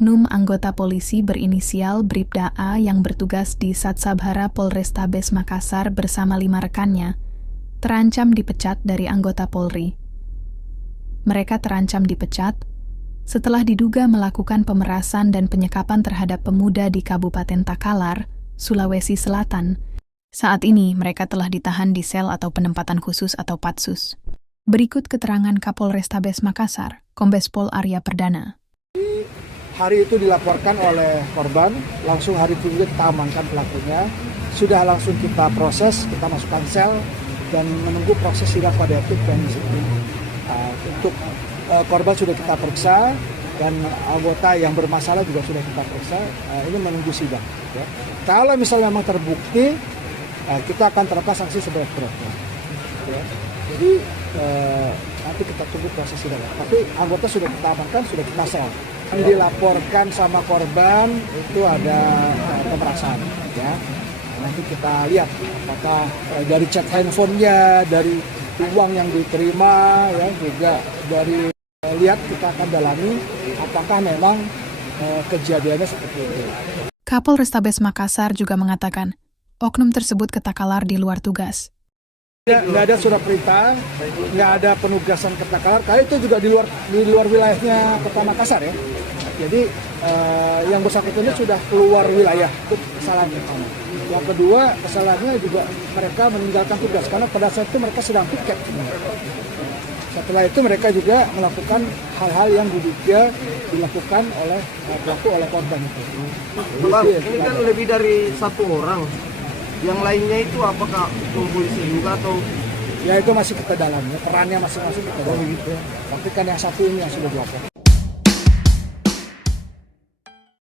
oknum anggota polisi berinisial Bribda A yang bertugas di Satsabhara Polrestabes Makassar bersama 5 rekannya terancam dipecat dari anggota Polri. Mereka terancam dipecat setelah diduga melakukan pemerasan dan penyekapan terhadap pemuda di Kabupaten Takalar, Sulawesi Selatan. Saat ini mereka telah ditahan di sel atau penempatan khusus atau Patsus. Berikut keterangan Kapolrestabes Makassar, Kombes Pol Arya Perdana. Hari itu dilaporkan oleh korban, langsung hari itu juga kita amankan pelakunya. Sudah langsung kita proses, kita masukkan sel dan menunggu proses sidang kode etik dan disiplin. Untuk korban sudah kita periksa dan anggota yang bermasalah juga sudah kita periksa. Ini menunggu sidang. Ya. Kalau misalnya memang terbukti, kita akan terapkan sanksi seberat-beratnya. Ya. Jadi nanti kita tunggu proses sidang. Tapi anggota sudah kita amankan, sudah kita sel. Dilaporkan sama korban itu ada pemerasan, ya. Nanti kita lihat apakah dari chat handphonenya, dari uang yang diterima, ya, juga dari lihat kita akan dalami apakah memang kejadiannya seperti itu. Kapolrestabes Makassar juga mengatakan oknum tersebut ke Takalar di luar tugas. Nggak ada surat perintah, nggak ada penugasan ke Takalar, karena itu juga di luar wilayahnya Kota Makassar, ya. Jadi yang bersangkutan ini sudah keluar wilayah, itu kesalahan pertama. Yang kedua, kesalahannya juga mereka meninggalkan tugas karena pada saat itu mereka sedang piket. Setelah itu mereka juga melakukan hal-hal yang diduga dilakukan oleh pelaku oleh korban itu. Bang, ini kan lebih dari 1 orang. Yang lainnya itu apakah polisi juga atau? Ya itu masih kita dalamnya, perannya masing-masing kita dalam gitu. Tapi kan yang satu ini yang sudah dilaporkan.